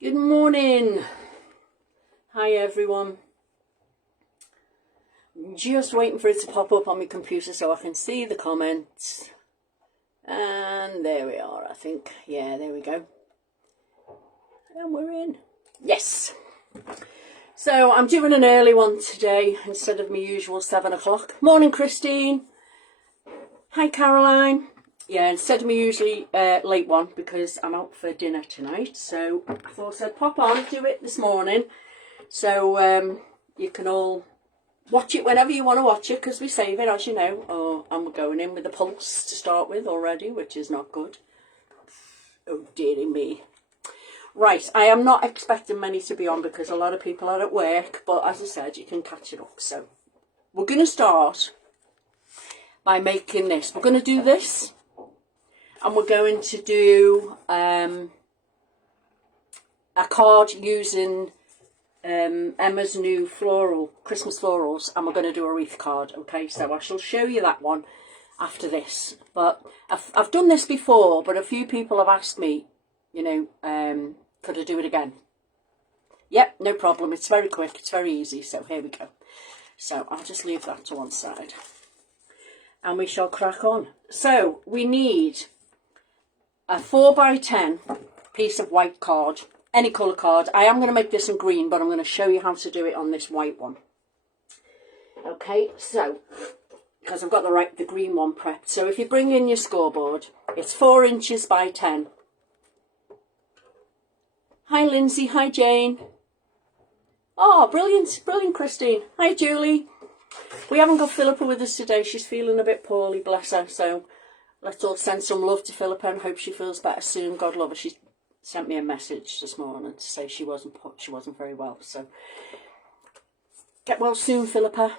Good morning. Hi everyone. Just waiting for it to pop up on my computer so I can see the comments. And there we are, I think. Yeah, there we go. And we're in. Yes. So I'm doing an early one today instead of my usual 7 o'clock. Morning, Christine. Hi, Caroline. Yeah, instead of my usually late one because I'm out for dinner tonight. So I thought I'd pop on, do it this morning. So you can all watch it whenever you want to watch it because we save it, as you know. Oh, and we're going in with a pulse to start with already, which is not good. Oh, dearie me. Right, I am not expecting many to be on because a lot of people are at work. But as I said, you can catch it up. So we're going to start by making this. We're going to do this. And we're going to do a card using Emma's new Christmas Florals, and we're going to do a wreath card, okay? So I shall show you that one after this. But I've done this before, but a few people have asked me, you know, could I do it again? Yep, no problem. It's very quick. It's very easy. So here we go. So I'll just leave that to one side. And we shall crack on. So we need a 4x10 piece of white card, any colour card. I am going to make this in green, but I'm going to show you how to do it on this white one. Okay, so, because I've got the green one prepped. So if you bring in your scoreboard, it's 4 inches by 10. Hi Lindsay, hi Jane. Oh, brilliant, brilliant Christine. Hi Julie. We haven't got Philippa with us today. She's feeling a bit poorly, bless her, so let's all send some love to Philippa and hope she feels better soon. God love her. She sent me a message this morning to say she wasn't very well. So get well soon, Philippa.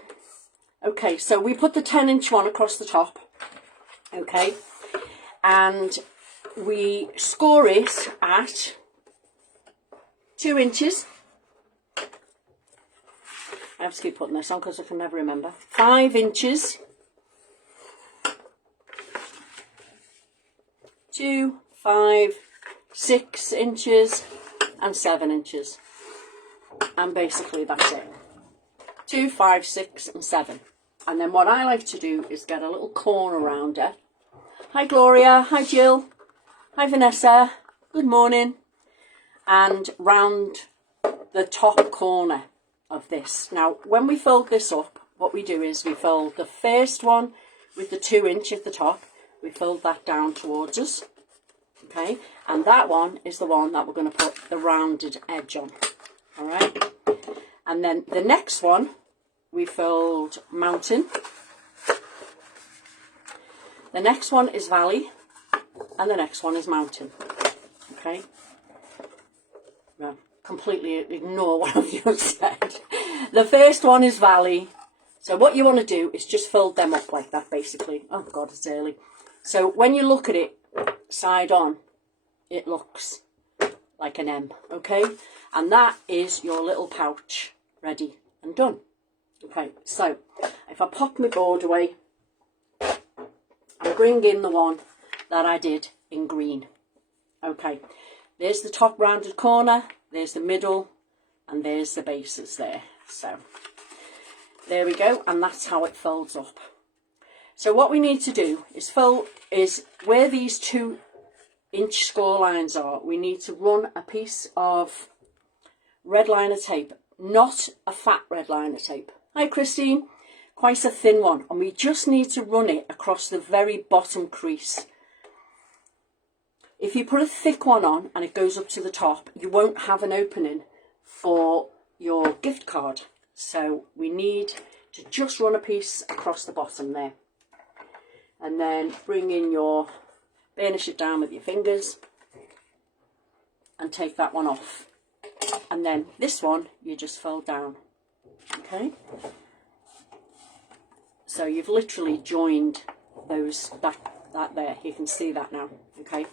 Okay, so we put the 10-inch one across the top. Okay, and we score it at 2 inches. I have to keep putting this on because I can never remember. 5 inches. 2, 5, 6 inches and 7 inches, and basically that's it. 2, 5, 6 and 7. And then what I like to do is get a little corner around it. Hi Gloria, hi Jill, hi Vanessa, good morning. And round the top corner of this. Now when we fold this up, what we do is we fold the first one with the 2 inch at the top. We fold that down towards us, okay, and that one is the one that we're going to put the rounded edge on, all right, and then the next one we fold mountain, the next one is valley, and the next one is mountain, okay. Well, completely ignore what I've just said. The first one is valley, so what you want to do is just fold them up like that basically. Oh God, it's early. So when you look at it side on, it looks like an M, okay? And that is your little pouch ready and done. Okay, so if I pop my board away, I bring in the one that I did in green. Okay, there's the top rounded corner, there's the middle, and there's the bases there. So there we go, and that's how it folds up. So what we need to do is where these 2 inch score lines are, we need to run a piece of red liner tape, not a fat red liner tape. Hi Christine, quite a thin one, and we just need to run it across the very bottom crease. If you put a thick one on and it goes up to the top, you won't have an opening for your gift card. So we need to just run a piece across the bottom there. And then bring in burnish it down with your fingers and take that one off. And then this one, you just fold down, okay? So you've literally joined that there, you can see that now, okay?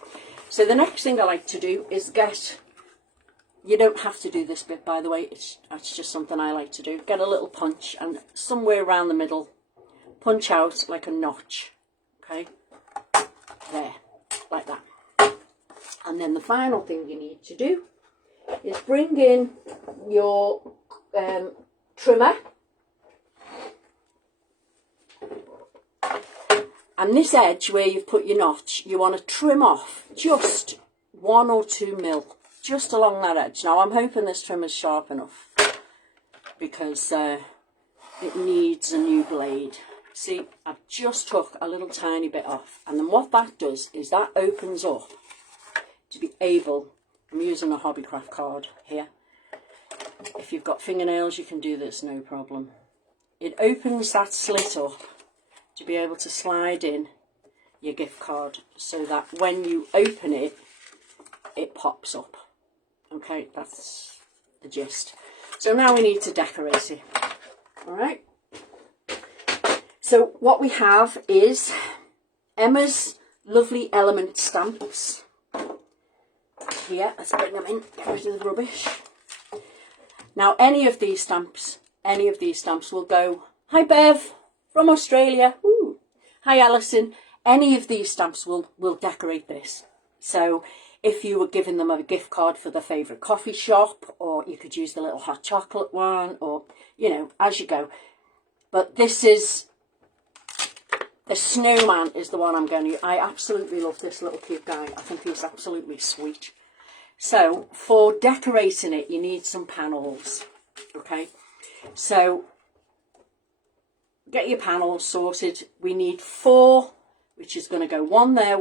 So the next thing I like to do is you don't have to do this bit, by the way, that's just something I like to do. Get a little punch and somewhere around the middle, punch out like a notch. Okay, there, like that. And then the final thing you need to do is bring in your trimmer. And this edge where you've put your notch, you want to trim off just 1 or 2 mil, just along that edge. Now I'm hoping this trimmer's sharp enough because it needs a new blade. See, I've just took a little tiny bit off, and then what that does is that opens up to be able, I'm using a Hobbycraft card here. If you've got fingernails, you can do this, no problem. It opens that slit up to be able to slide in your gift card so that when you open it, it pops up. Okay, that's the gist. So now we need to decorate it. All right. So what we have is Emma's Lovely Element stamps. Here, let's bring them in, get rid of the rubbish. Now any of these stamps will go, hi Bev, from Australia. Ooh. Hi Alison. Any of these stamps will decorate this. So if you were giving them a gift card for their favourite coffee shop, or you could use the little hot chocolate one, or, you know, as you go. But this is, the snowman is the one I'm going to use. I absolutely love this little cute guy. I think he's absolutely sweet. So for decorating it, you need some panels. Okay. So get your panels sorted. We need 4, which is going to go 1 there,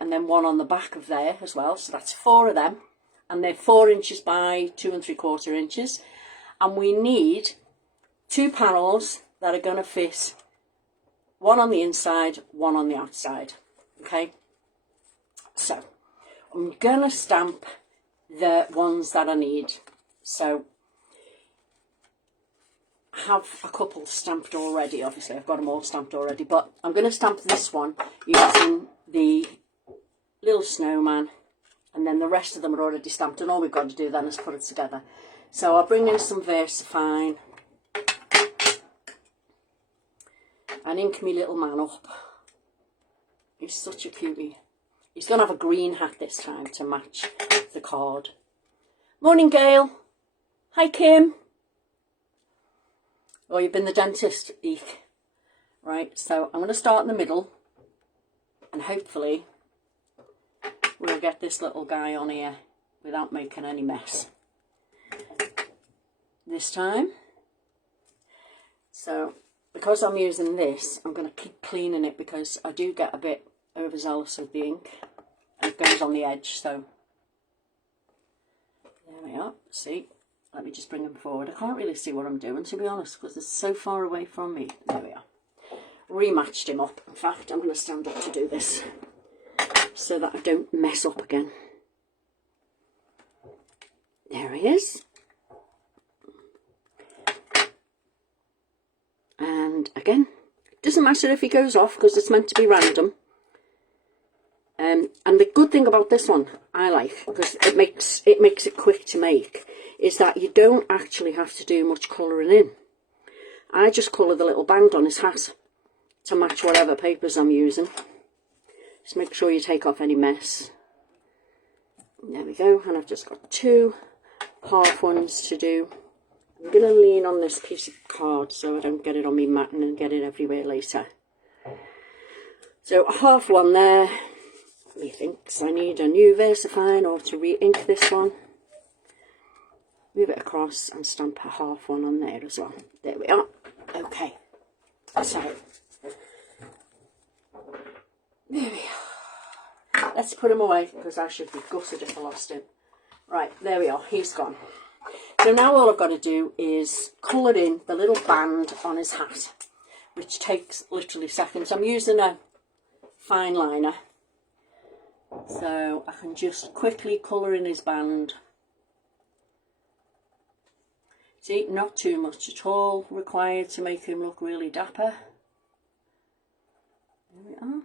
and then 1 on the back of there as well. So that's 4 of them. And they're 4 inches by 2 3/4 inches. And we need 2 panels that are going to fit, 1 on the inside, 1 on the outside. Okay. So I'm going to stamp the ones that I need. So I have a couple stamped already, obviously I've got them all stamped already, but I'm going to stamp this one using the little snowman, and then the rest of them are already stamped, and all we've got to do then is put it together. So I'll bring in some VersaFine and ink me little man up. He's such a cutie. He's going to have a green hat this time to match the card. Morning Gail. Hi Kim. Oh, you've been the dentist, Eek. Right, so I'm going to start in the middle, and hopefully we'll get this little guy on here without making any mess this time. So because I'm using this, I'm going to keep cleaning it because I do get a bit overzealous with the ink and it goes on the edge. So there we are. See, let me just bring them forward. I can't really see what I'm doing, to be honest, because it's so far away from me. There we are. Rematched him up. In fact, I'm going to stand up to do this so that I don't mess up again. There he is. And again, it doesn't matter if he goes off because it's meant to be random. And the good thing about this one, I like, because it makes it quick to make, is that you don't actually have to do much colouring in. I just colour the little band on his hat to match whatever papers I'm using. Just make sure you take off any mess. There we go, and I've just got 2 half ones to do. I'm going to lean on this piece of card so I don't get it on me matting and get it everywhere later. So a half one there. Methinks I need a new VersaFine or to re-ink this one. Move it across and stamp a half one on there as well. There we are. Okay. So there we are. Let's put him away because I should be gutted if I lost him. Right, there we are. He's gone. So now all I've got to do is colour in the little band on his hat, which takes literally seconds. I'm using a fine liner, so I can just quickly colour in his band. See, not too much at all required to make him look really dapper. There we are.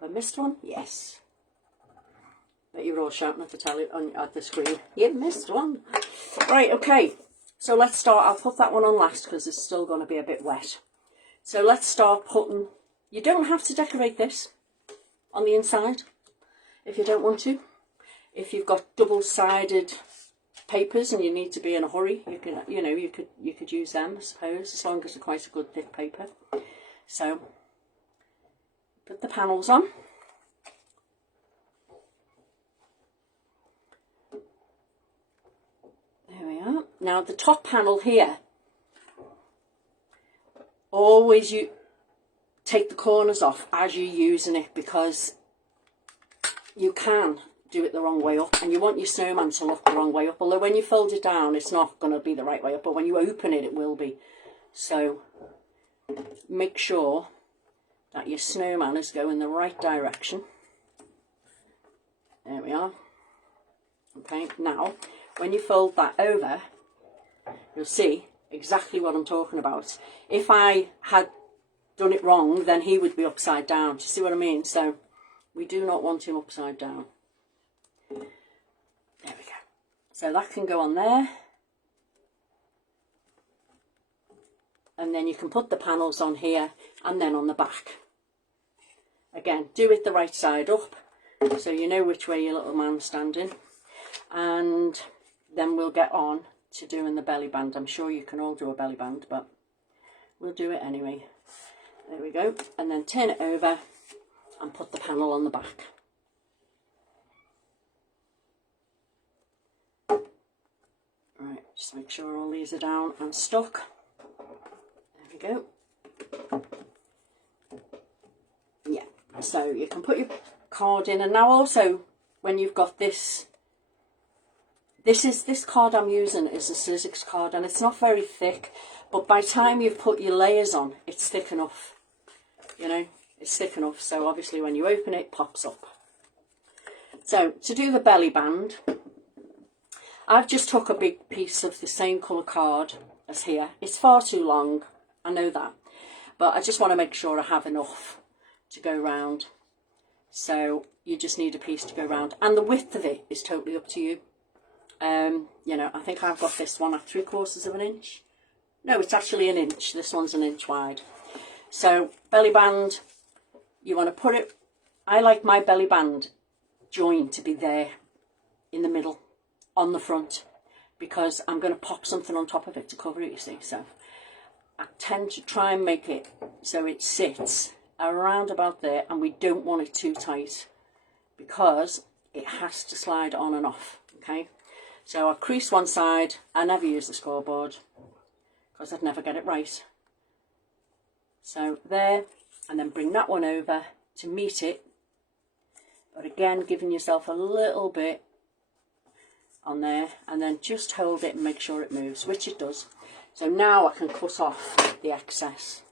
Have I missed one? Yes. Bet you're all shouting at the telly at the screen. You missed one. Right, okay. So let's start. I'll put that one on last because it's still going to be a bit wet. So let's start putting. You don't have to decorate this on the inside. if you don't want to. If you've got double-sided papers and you need to be in a hurry, you can, you could use them, I suppose, as long as they're quite a good thick paper. So put the panels on. There we are. Now the top panel here, always you take the corners off as you're using it, because you can do it the wrong way up, and you want your snowman to look the wrong way up, although when you fold it down it's not going to be the right way up, but when you open it, it will be. So make sure that your snowman is going the right direction. There we are. Okay, now when you fold that over, you'll see exactly what I'm talking about. If I had done it wrong, then he would be upside down. Do you see what I mean? So we do not want him upside down. There we go. So that can go on there. And then you can put the panels on here and then on the back. Again, do it the right side up so you know which way your little man's standing. And then we'll get on to doing the belly band. I'm sure you can all do a belly band, but we'll do it anyway. There we go. And then turn it over and put the panel on the back. Right, just make sure all these are down and stuck. There we go. Yeah, so you can put your card in, and now also when you've got this card I'm using is a Sizzix card, and it's not very thick, but by the time you've put your layers on, it's thick enough. You know, it's thick enough, so obviously when you open it, it pops up. So to do the belly band, I've just took a big piece of the same colour card as here. It's far too long, I know that, but I just want to make sure I have enough to go round. So you just need a piece to go round, and the width of it is totally up to you. You know, I think I've got this one at 3/4 of an inch. No, it's actually an inch. This one's an inch wide. So belly band, you want to put it, I like my belly band join to be there in the middle on the front, because I'm going to pop something on top of it to cover it, you see. So I tend to try and make it so it sits around about there, and we don't want it too tight because it has to slide on and off. Okay, so I crease one side. I never use the scoreboard because I'd never get it right. So there, and then bring that one over to meet it, but again giving yourself a little bit on there, and then just hold it and make sure it moves, which it does. So now I can cut off the excess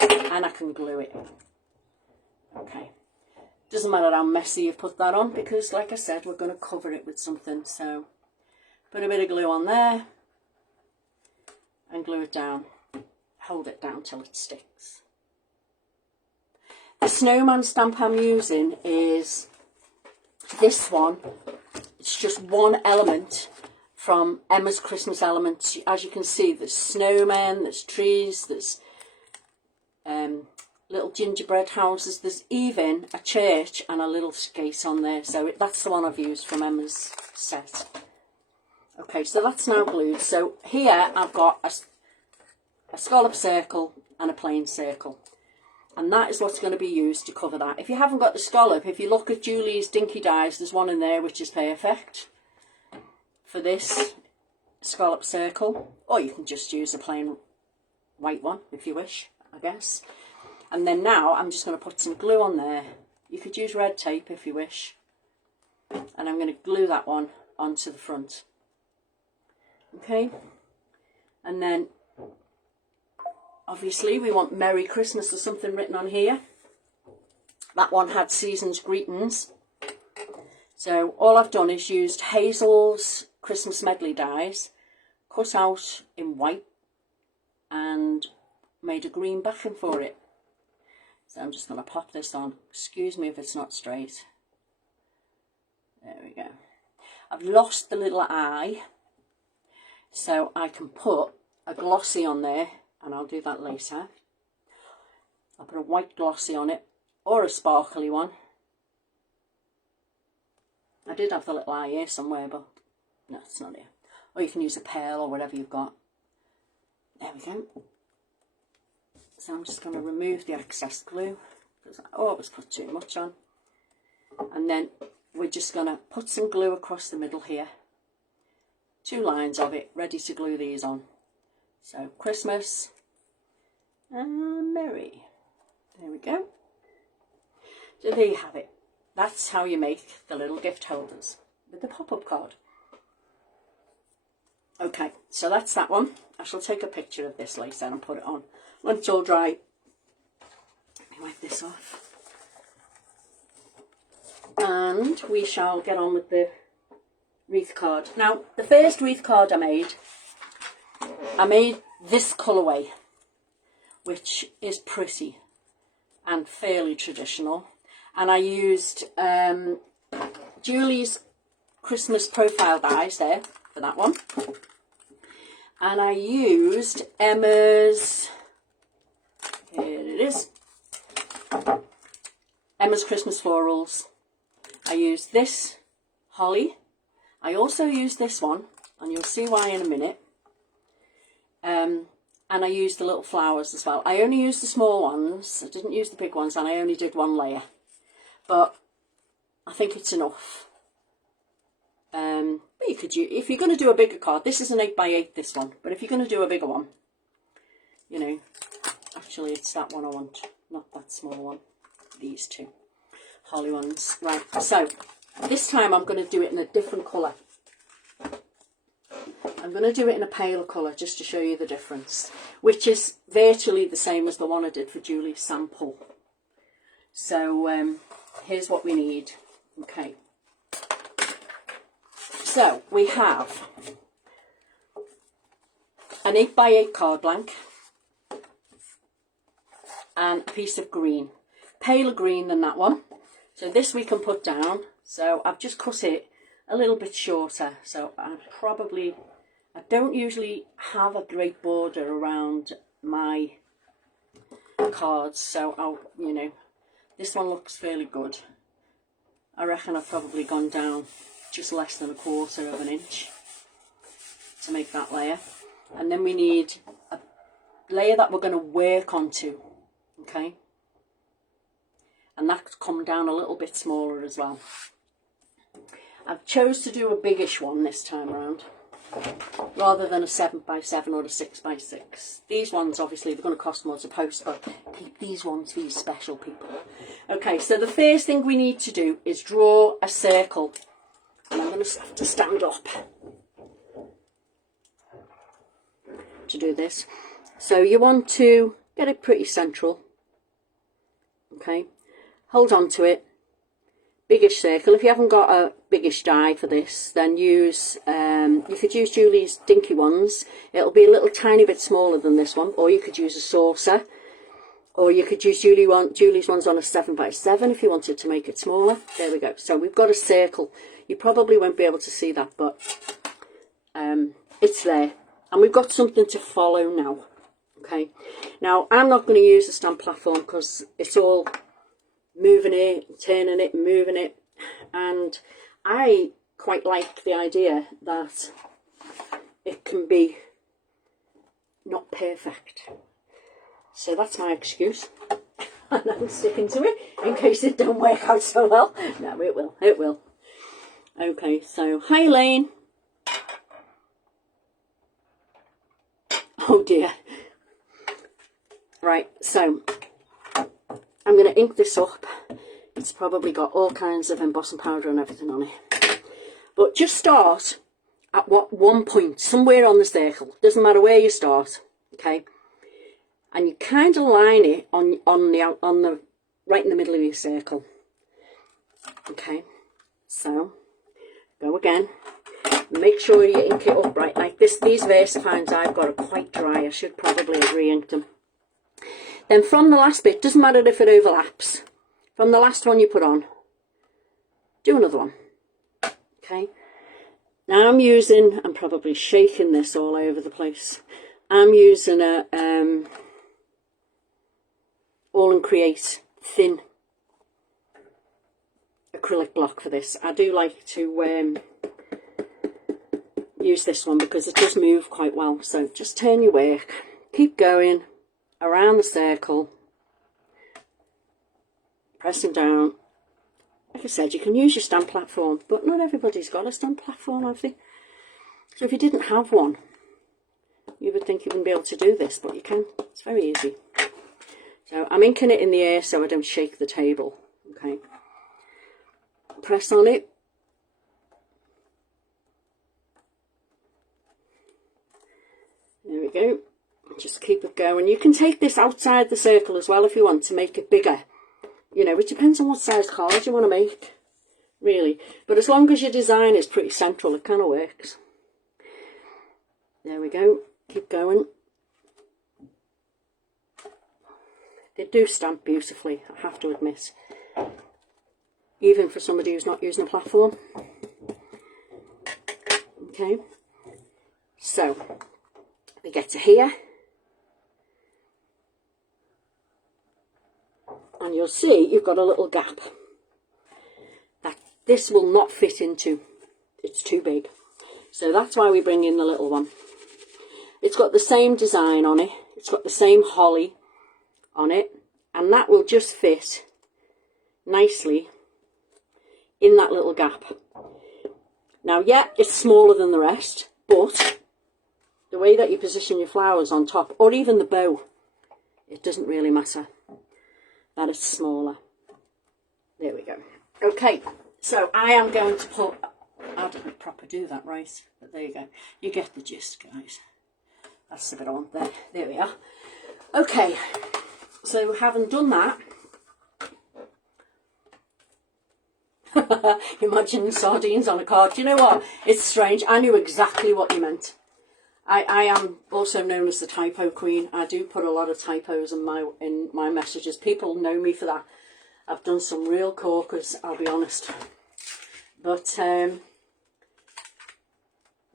and I can glue it. Okay, doesn't matter how messy you've put that on, because like I said, we're going to cover it with something. So put a bit of glue on there and glue it down. Hold it down till it sticks. The snowman stamp I'm using is this one. It's just one element from Emma's Christmas Elements. As you can see, there's snowmen, there's trees, there's little gingerbread houses, there's even a church and a little skate on there. So that's the one I've used from Emma's set. Okay, so that's now glued. So here I've got a scallop circle and a plain circle, and that is what's going to be used to cover that. If you haven't got the scallop, if you look at Julie's Dinky Dies, there's one in there which is perfect for this scallop circle, or you can just use a plain white one if you wish, I guess. And then now I'm just going to put some glue on there. You could use red tape if you wish, and I'm going to glue that one onto the front. Okay, and then obviously we want Merry Christmas or something written on here. That one had Season's Greetings. So all I've done is used Hazel's Christmas Medley dies, cut out in white, and made a green backing for it. So I'm just going to pop this on. Excuse me if it's not straight. There we go. I've lost the little eye, so I can put a glossy on there, and I'll do that later. I'll put a white glossy on it, or a sparkly one. I did have the little eye here somewhere, but no, it's not here. Or you can use a pearl or whatever you've got. There we go. So I'm just going to remove the excess glue, because I always put too much on. And then we're just going to put some glue across the middle here. 2 lines of it, ready to glue these on. So Christmas and Merry. There we go. So there you have it. That's how you make the little gift holders with the pop-up card. Okay, so that's that one. I shall take a picture of this later and put it on. When it's all dry, let me wipe this off. And we shall get on with the wreath card. Now, the first wreath card I made this colourway, which is pretty and fairly traditional. And I used Julie's Christmas profile dies there for that one. And I used Emma's, here it is, Emma's Christmas Florals. I used this holly. I also used this one, and you'll see why in a minute. And I used the little flowers as well. I only used the small ones. I didn't use the big ones, and I only did 1 layer. But I think it's enough. But you could, if you're going to do a bigger card, this is an 8x8, this one. But if you're going to do a bigger one, you know, actually it's that one I want, not that small one. These 2 holly ones. Right, so this time I'm going to do it in a different colour. I'm going to do it in a paler colour just to show you the difference, which is virtually the same as the one I did for Julie's sample. So here's what we need. Okay. So we have an 8x8 card blank and a piece of green, paler green than that one. So this we can put down. So I've just cut it a little bit shorter. So I don't usually have a great border around my cards. So you know, this one looks fairly good. I reckon I've probably gone down just less than 1/4 of an inch to make that layer. And then we need a layer that we're going to work onto, okay? And that's come down a little bit smaller as well. I've chose to do a biggish one this time around, rather than a 7x7 or a 6x6. These ones, obviously, they're going to cost more to post, but keep these ones for these special people. Okay, so the first thing we need to do is draw a circle. And I'm going to have to stand up to do this. So you want to get it pretty central. Okay, hold on to it. Biggish circle. If you haven't got a biggish die for this, then use, you could use Julie's dinky ones. It'll be a little tiny bit smaller than this one. Or you could use a saucer. Or you could use Julie's ones on a 7x7 if you wanted to make it smaller. There we go. So we've got a circle. You probably won't be able to see that, but it's there. And we've got something to follow now. Okay. Now, I'm not going to use the stamp platform because it's all moving it, turning it, moving it. And I quite like the idea that it can be not perfect. So that's my excuse. And I'm sticking to it in case it don't work out so well. No, it will. It will. Okay, so hi Elaine. Oh dear. Right, so I'm going to ink this up. It's probably got all kinds of embossing powder and everything on it. But just start at one point, somewhere on the circle. Doesn't matter where you start, okay? And you kind of line it on the right in the middle of your circle. Okay, so go again. Make sure you ink it up right like this. These VersaFines I've got are quite dry. I should probably have re-inked them. Then from the last bit, doesn't matter if it overlaps. From the last one you put on, do another one. Okay. Now I'm probably shaking this all over the place. I'm using a All and Create thin acrylic block for this. I do like to use this one because it does move quite well. So just turn your work, keep going around the circle, pressing down. Like I said, you can use your stamp platform, but not everybody's got a stamp platform, have they? So if you didn't have one, you would think you wouldn't be able to do this, but you can. It's very easy. So I'm inking it in the air so I don't shake the table. Okay. Press on it. There we go. Just keep it going. You can take this outside the circle as well if you want to make it bigger. You know, it depends on what size card you want to make, really. But as long as your design is pretty central, it kind of works. There we go. Keep going. They do stamp beautifully, I have to admit. Even for somebody who's not using a platform. Okay. So, we get to here. And you'll see you've got a little gap that this will not fit into. It's too big. So that's why we bring in the little one. It's got the same design on it. It's got the same holly on it. And that will just fit nicely in that little gap. Now, yeah, it's smaller than the rest, but the way that you position your flowers on top, or even the bow, it doesn't really matter that it's smaller. There we go. Okay, so I am going to put, I didn't proper do that right, but there you go. You get the gist, guys. That's the bit I want there. There we are. Okay, so having done that, imagine sardines on a card. Do you know what? It's strange. I knew exactly what you meant. I am also known as the typo queen. I do put a lot of typos in my messages. People know me for that. I've done some real corkers, I'll be honest. But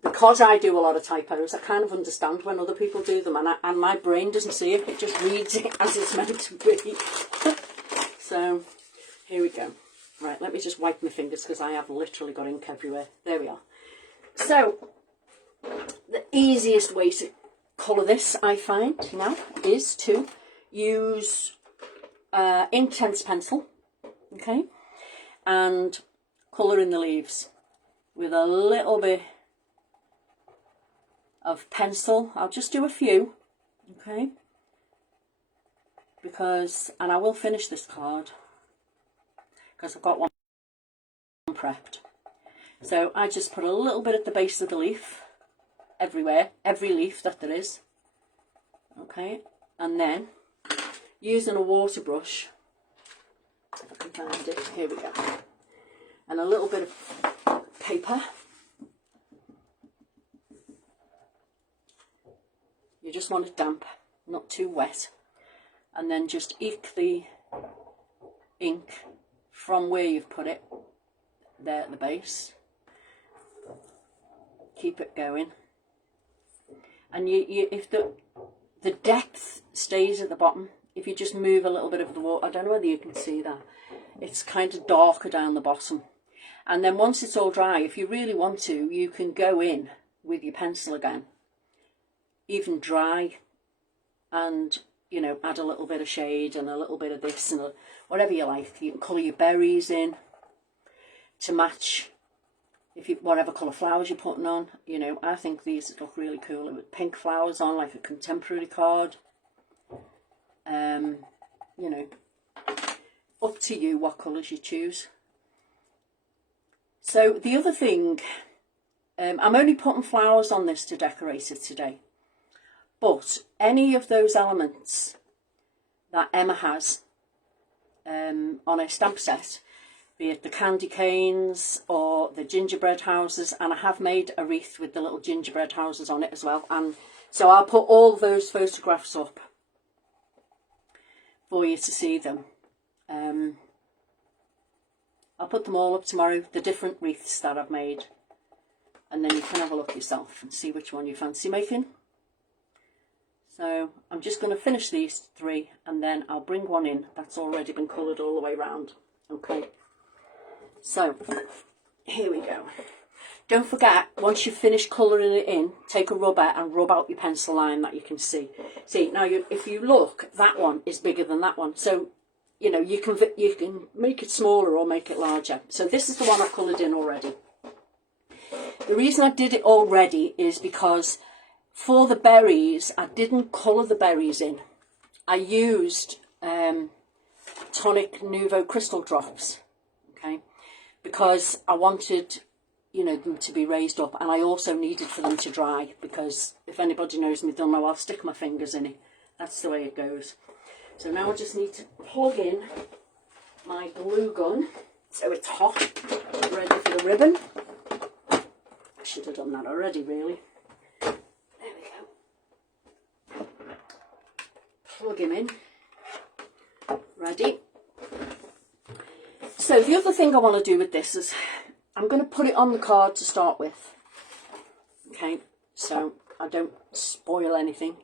because I do a lot of typos, I kind of understand when other people do them, and my brain doesn't see it. It just reads it as it's meant to be. So here we go. Right, let me just wipe my fingers because I have literally got ink everywhere. There we are. So the easiest way to colour this, I find now, is to use intense pencil, okay, and colour in the leaves with a little bit of pencil. I'll just do a few, okay, because, and I will finish this card because I've got one prepped. So I just put a little bit at the base of the leaf, everywhere, every leaf that there is, okay, and then using a water brush, if I can find it, here we go, and a little bit of paper. You just want it damp, not too wet, and then just eke the ink from where you've put it, there at the base. Keep it going, and if the depth stays at the bottom, if you just move a little bit of the water, I don't know whether you can see that, it's kind of darker down the bottom. And then once it's all dry, if you really want to, you can go in with your pencil again, even dry, and, you know, add a little bit of shade and a little bit of this and whatever you like. You can colour your berries in to match, if you, whatever colour flowers you're putting on. You know, I think these look really cool with pink flowers on, like a contemporary card. You know, up to you what colours you choose. So the other thing, I'm only putting flowers on this to decorate it today, but any of those elements that Emma has on her stamp set, be it the candy canes or the gingerbread houses, and I have made a wreath with the little gingerbread houses on it as well, and so I'll put all those photographs up for you to see them. I'll put them all up tomorrow, the different wreaths that I've made, and then you can have a look yourself and see which one you fancy making. So I'm just going to finish these three, and then I'll bring one in that's already been coloured all the way round. Okay, So here we go. Don't forget, once you've finished colouring it in, take a rubber and rub out your pencil line that you can see. See, now if you look, that one is bigger than that one. So, you know, you can make it smaller or make it larger. So this is the one I've coloured in already. The reason I did it already is because for the berries, I didn't colour the berries in. I used Tonic Nouveau Crystal Drops, okay, because I wanted, you know, them to be raised up, and I also needed for them to dry, because if anybody knows me, they'll know I'll stick my fingers in it. That's the way it goes. So now I just need to plug in my glue gun so it's hot, ready for the ribbon. I should have done that already, really. There we go. Plug him in. Ready. So the other thing I want to do with this is I'm going to put it on the card to start with. Okay, so I don't spoil anything.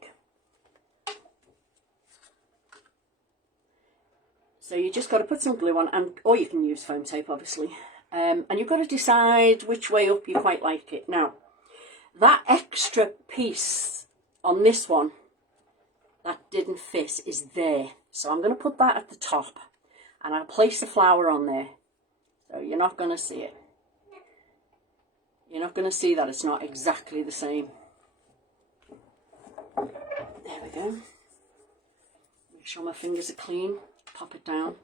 So you just got to put some glue on, and or you can use foam tape, obviously. And you've got to decide which way up you quite like it. Now, that extra piece on this one that didn't fit is there. So I'm going to put that at the top, and I'll place the flower on there. So you're not going to see it. You're not going to see that it's not exactly the same. There we go. Make sure my fingers are clean. Pop it down.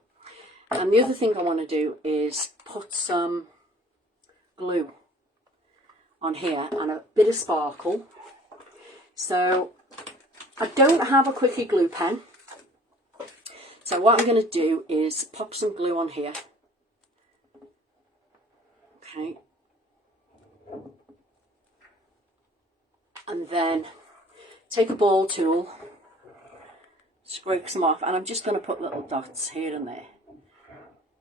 And the other thing I want to do is put some glue on here and a bit of sparkle. So I don't have a quickie glue pen. So what I'm going to do is pop some glue on here. Okay. And then take a ball tool, scrape some off, and I'm just going to put little dots here and there.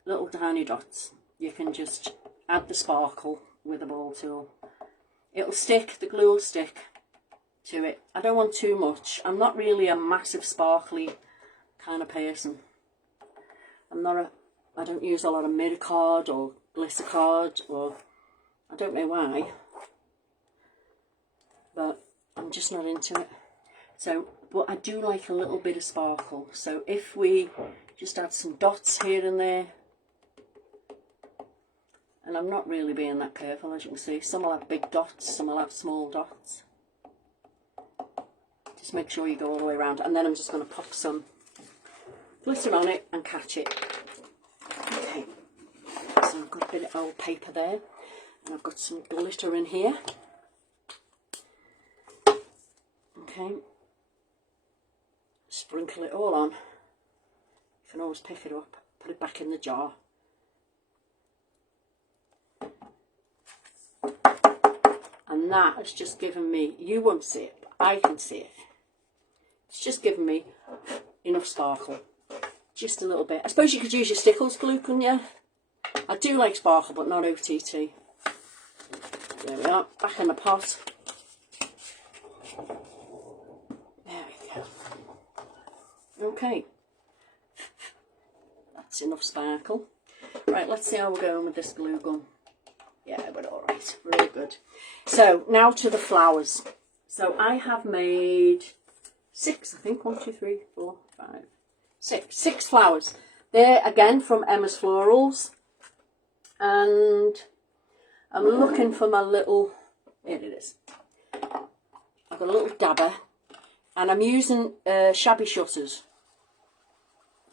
Little tiny dots. You can just add the sparkle with a ball tool. It'll stick, the glue will stick to it. I don't want too much. I'm not really a massive sparkly kind of person. I don't use a lot of Miracard or Glycercard, or I don't know why, but I'm just not into it. So, but I do like a little bit of sparkle. So if we just add some dots here and there, and I'm not really being that careful, as you can see. Some will have big dots, some will have small dots. Just make sure you go all the way around, and then I'm just going to pop some glitter on it and catch it. Okay, so I've got a bit of old paper there, and I've got some glitter in here. Okay, sprinkle it all on. You can always pick it up, put it back in the jar. And that has just given me, you won't see it, but I can see it. It's just given me enough sparkle. Just a little bit. I suppose you could use your Stickles glue, couldn't you? I do like sparkle, but not OTT. There we are, back in the pot. There we go. Okay. That's enough sparkle. Right, let's see how we're going with this glue gun. Yeah, we're all right. Really good. So now to the flowers. So I have made 6, I think. 1, 2, 3, 4, 5, 6. 6 flowers. They're again from Emma's Florals. And I'm looking for my little, here it is. I've got a little dabber. And I'm using shabby shutters.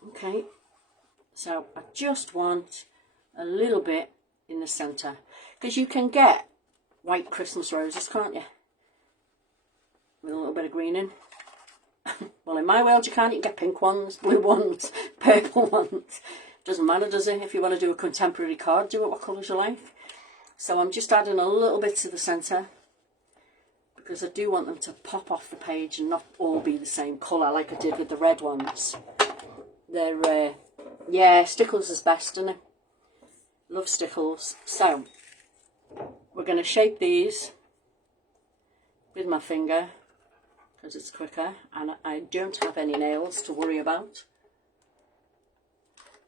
Okay. So I just want a little bit in the centre, because you can get white Christmas roses, can't you, with a little bit of green in. Well, in my world you can't. You can get pink ones, blue ones, purple ones. Doesn't matter, does it? If you want to do a contemporary card, do it what colours you like. So I'm just adding a little bit to the centre, because I do want them to pop off the page and not all be the same colour like I did with the red ones. They're yeah, Stickles is best, isn't it? Love Stickles. So we're going to shape these with my finger, because it's quicker, and I don't have any nails to worry about.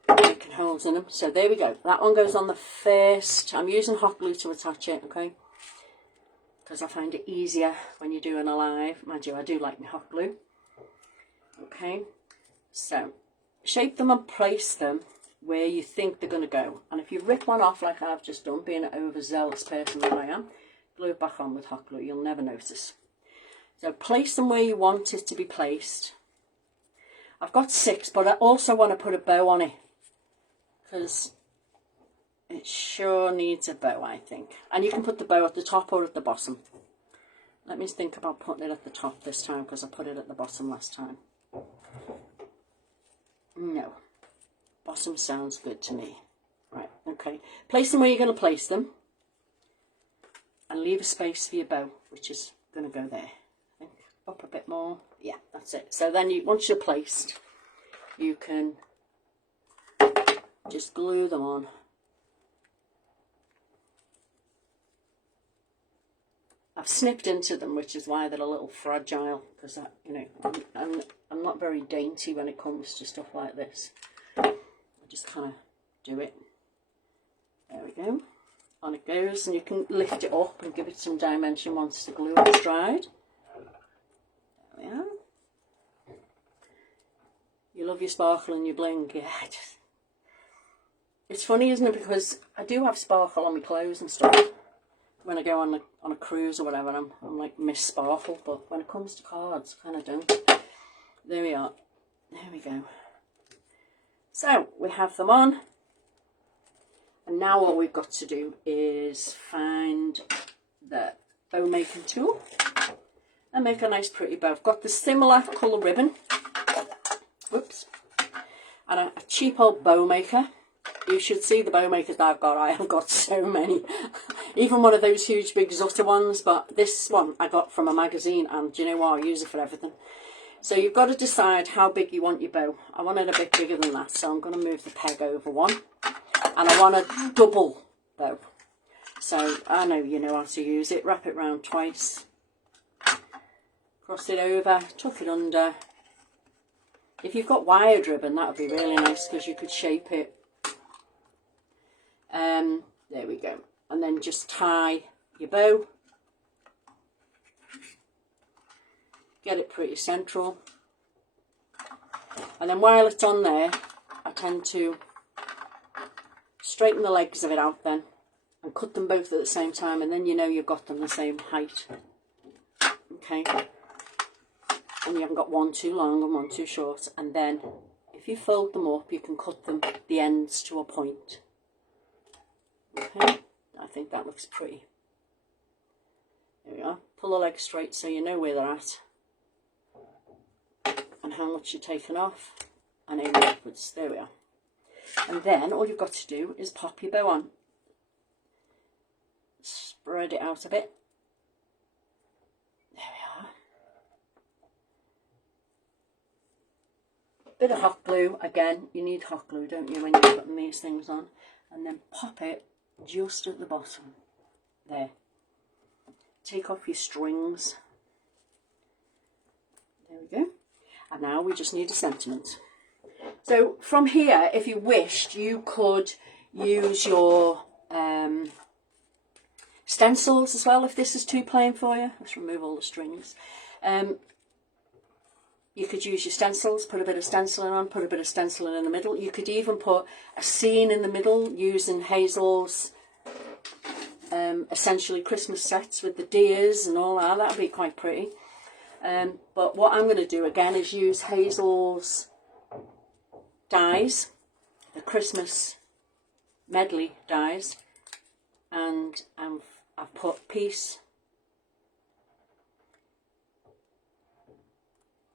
I can holes in them. So there we go. That one goes on the first. I'm using hot glue to attach it, okay? Because I find it easier when you're doing a live. Mind you, I do like my hot glue. Okay, so shape them and place them where you think they're going to go. And if you rip one off like I've just done, being an overzealous person that I am, glue it back on with hot glue. You'll never notice. So place them where you want it to be placed. I've got 6, but I also want to put a bow on it because it sure needs a bow, I think. And you can put the bow at the top or at the bottom. Let me think about putting it at the top this time because I put it at the bottom last time. No, bottom sounds good to me. Right, okay. Place them where you're going to place them and leave a space for your bow, which is going to go there. Up a bit more. Yeah, that's it. So then once you're placed, you can just glue them on. I've snipped into them, which is why they're a little fragile, because you know, I'm not very dainty when it comes to stuff like this. I just kind of do it. There we go. On it goes, and you can lift it up and give it some dimension once the glue is dried. There we are. You love your sparkle and your bling, yeah. It's funny, isn't it? Because I do have sparkle on my clothes and stuff. When I go on a cruise or whatever, I'm like Miss Sparkle. But when it comes to cards, I kind of don't. There we are. There we go. So we have them on, and now all we've got to do is find the bow making tool and make a nice pretty bow. I've got the similar colour ribbon, whoops, and a cheap old bow maker. You should see the bow makers that I've got. I have got so many. Even one of those huge big Zutter ones, but this one I got from a magazine, and do you know what? I use it for everything. So you've got to decide how big you want your bow. I want it a bit bigger than that, so I'm going to move the peg over one. And I want a double bow. So I know you know how to use it. Wrap it round twice. Cross it over, tuck it under. If you've got wired ribbon, that would be really nice because you could shape it. There we go. And then just tie your bow. Get it pretty central. And then while it's on there, I tend to straighten the legs of it out then and cut them both at the same time, and then you know you've got them the same height. Okay. And you haven't got one too long and one too short. And then if you fold them up, you can cut them the ends to a point. Okay, I think that looks pretty. There we are. Pull the legs straight so you know where they're at and how much you're taking off, and aim upwards. There we are. And then all you've got to do is pop your bow on. Spread it out a bit. There we are. Bit of hot glue. Again, you need hot glue, don't you, when you're putting these things on. And then pop it just at the bottom. There. Take off your strings. There we go. And now we just need a sentiment. So from here, if you wished, you could use your stencils as well, if this is too plain for you. Let's remove all the strings. You could use your stencils, put a bit of stenciling on, put a bit of stenciling in the middle. You could even put a scene in the middle using Hazel's essentially Christmas sets with the deers and all that. That would be quite pretty. But what I'm going to do again is use Hazel's dies, the Christmas medley dies, and I've put peace.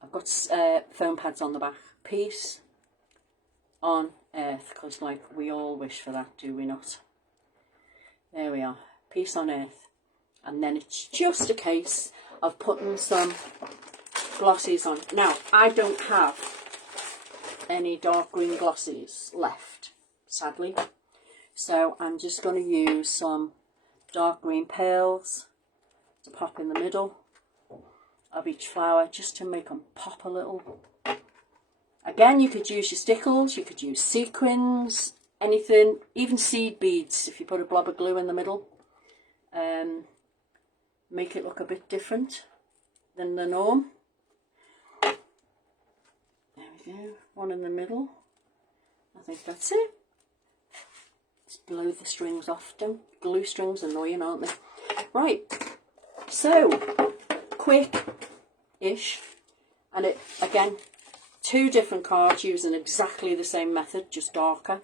I've got foam pads on the back. Peace on earth, because like we all wish for that, do we not? There we are. Peace on earth. And then it's just a case of putting some glossies on. Now, I don't have any dark green glossies left, sadly. So I'm just going to use some dark green pearls to pop in the middle of each flower, just to make them pop a little. Again, you could use your stickles, you could use sequins, anything, even seed beads, if you put a blob of glue in the middle, make it look a bit different than the norm. There we go, one in the middle. I think that's it. Just blow the strings off. Don't glue strings, annoying, aren't they? Right, so quick-ish, and it again, 2 different cards using exactly the same method, just darker.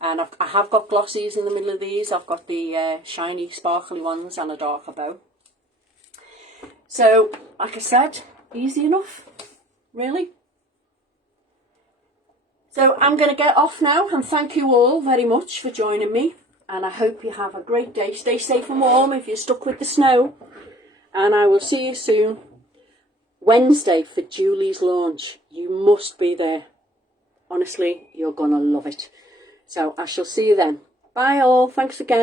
And I have got glossies in the middle of these. I've got the shiny, sparkly ones and a darker bow. So, like I said, easy enough, really. So I'm going to get off now, and thank you all very much for joining me. And I hope you have a great day. Stay safe and warm if you're stuck with the snow. And I will see you soon. Wednesday for Julie's launch. You must be there. Honestly, you're going to love it. So I shall see you then. Bye all. Thanks again.